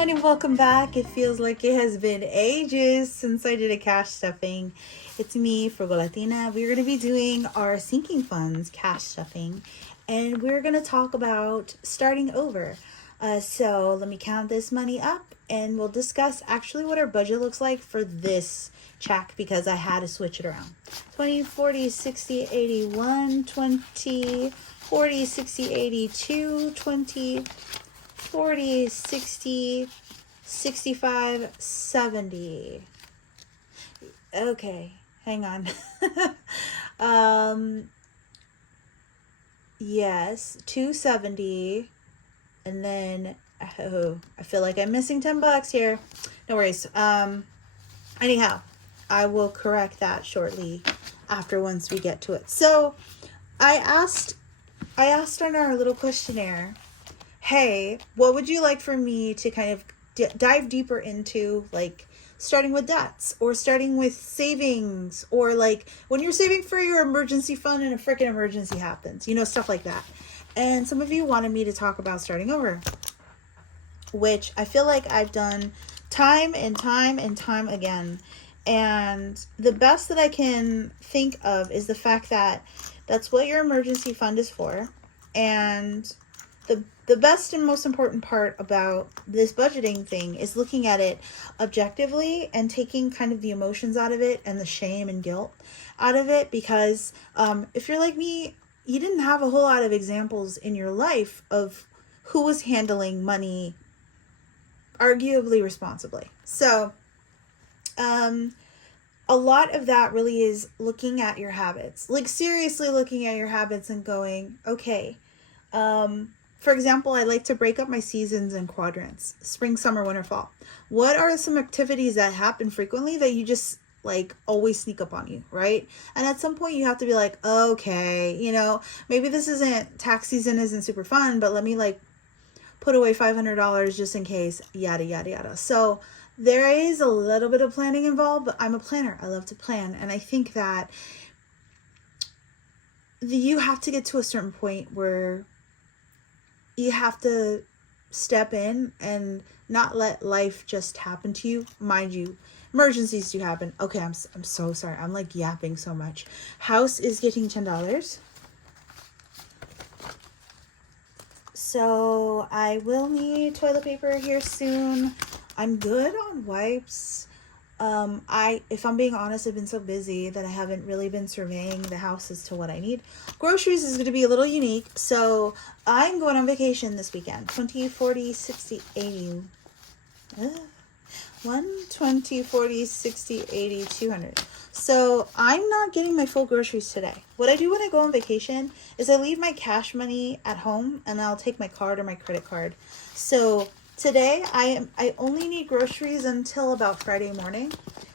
everyone, and welcome back. It feels like it has been ages since I did a cash stuffing. It's me, Frugal Latina. We're going to be doing our sinking funds cash stuffing, and we're going to talk about starting over. So let me count this money up, and we'll discuss actually what our budget looks like for this check because I had to switch it around. 20, 40, 60, 81, 20, 40, 60, 82, 20, 40, 60, 65, 70. Okay, hang on. Yes, 270. And then, oh, I feel like I'm missing $10 here. No worries. Anyhow, I will correct that shortly after once we get to it. So I asked on our little questionnaire, hey, what would you like for me to kind of dive deeper into, like starting with debts or starting with savings, or like when you're saving for your emergency fund and a freaking emergency happens, stuff like that. And some of you wanted me to talk about starting over, which I feel like I've done time and time and time again. And the best that I can think of is the fact that that's what your emergency fund is for. And the best and most important part about this budgeting thing is looking at it objectively and taking kind of the emotions out of it and the shame and guilt out of it. Because if you're like me, you didn't have a whole lot of examples in your life of who was handling money arguably responsibly. So a lot of that really is looking at your habits, like seriously looking at your habits and going, okay, for example, I like to break up my seasons in quadrants: spring, summer, winter, fall. What are some activities that happen frequently that you just like always sneak up on you, right? And at some point you have to be like, okay, maybe this isn't tax season, isn't super fun, but let me like put away $500 just in case, yada, yada, yada. So there is a little bit of planning involved, but I'm a planner. I love to plan. And I think that you have to get to a certain point where you have to step in and not let life just happen to you. Mind you, emergencies do happen. Okay, I'm so sorry. I'm like yapping so much. House is getting $10. So I will need toilet paper here soon. I'm good on wipes. If I'm being honest, I've been so busy that I haven't really been surveying the house as to what I need. Groceries is going to be a little unique. So I'm going on vacation this weekend. 20, 40, 60, 80. 120, 40, 60, 80, 200. So I'm not getting my full groceries today. What I do when I go on vacation is I leave my cash money at home and I'll take my card or my credit card. So today I only need groceries until about Friday morning.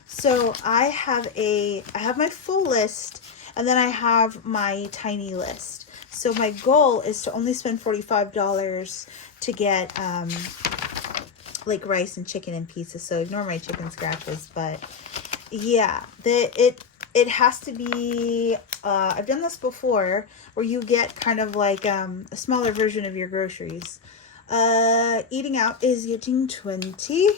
So I have my full list, and then I have my tiny list. So my goal is to only spend $45 to get like rice and chicken and pizza. So ignore my chicken scratches, but yeah, it has to be I've done this before where you get kind of like a smaller version of your groceries. Eating out is getting 20.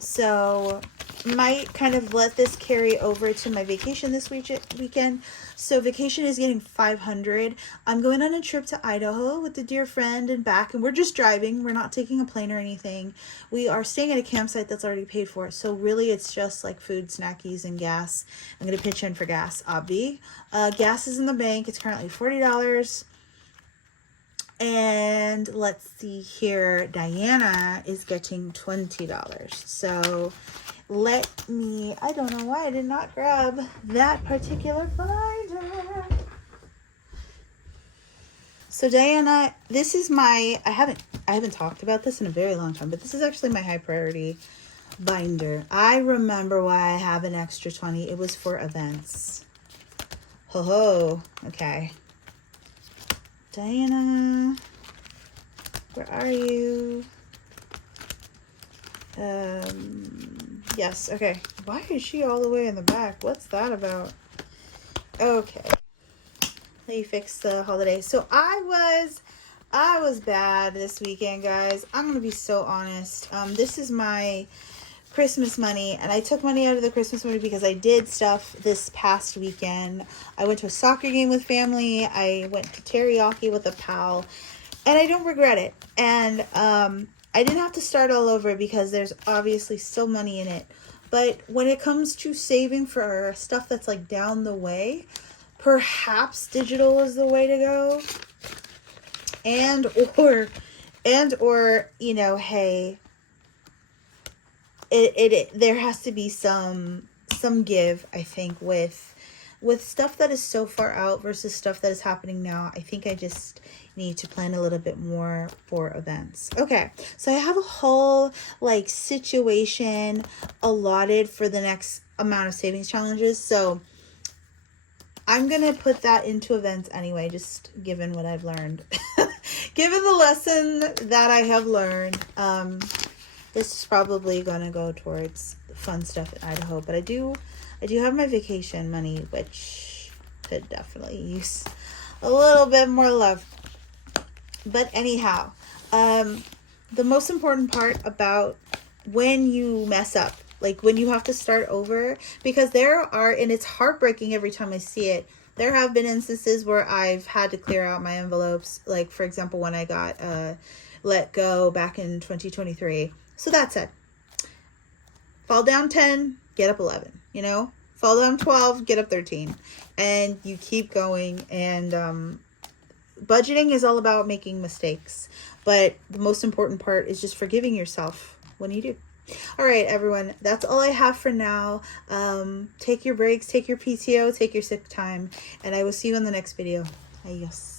So might kind of let this carry over to my vacation this weekend. So vacation is getting 500. I'm going on a trip to Idaho with a dear friend and back, and we're just driving. We're not taking a plane or anything. We are staying at a campsite that's already paid for. So really it's just like food, snackies, and gas. I'm going to pitch in for gas, obvi. Gas is in the bank. It's currently $40. And let's see here, Diana is getting $20. So I don't know why I did not grab that particular binder. So Diana, this is I haven't talked about this in a very long time, but this is actually my high priority binder. I remember why I have an extra 20. It was for events. Ho, okay. Diana, where are you? Yes, okay. Why is she all the way in the back? What's that about? Okay. Let me fix the holiday. So I was I was bad this weekend, guys. I'm going to be so honest. This is my Christmas money, and I took money out of the Christmas money because I did stuff this past weekend. I went to a soccer game with family. I went to teriyaki with a pal, and I don't regret it. And I didn't have to start all over because there's obviously still money in it. But when it comes to saving for stuff that's like down the way, perhaps digital is the way to go. And or you know, hey, there has to be some give, I think, with stuff that is so far out versus stuff that is happening now. I think I just need to plan a little bit more for events. Okay, so I have a whole like situation allotted for the next amount of savings challenges, so I'm gonna put that into events anyway, just given what I've learned. Given the lesson that I have learned, this is probably gonna go towards fun stuff in Idaho, but I do have my vacation money, which could definitely use a little bit more love. But anyhow, the most important part about when you mess up, like when you have to start over, because and it's heartbreaking every time I see it. There have been instances where I've had to clear out my envelopes, like for example when I got let go back in 2023. So that's it. Fall down 10, get up 11, you know? Fall down 12, get up 13. And you keep going. And budgeting is all about making mistakes. But the most important part is just forgiving yourself when you do. All right, everyone, that's all I have for now. Take your breaks, take your PTO, take your sick time, and I will see you in the next video. Adios.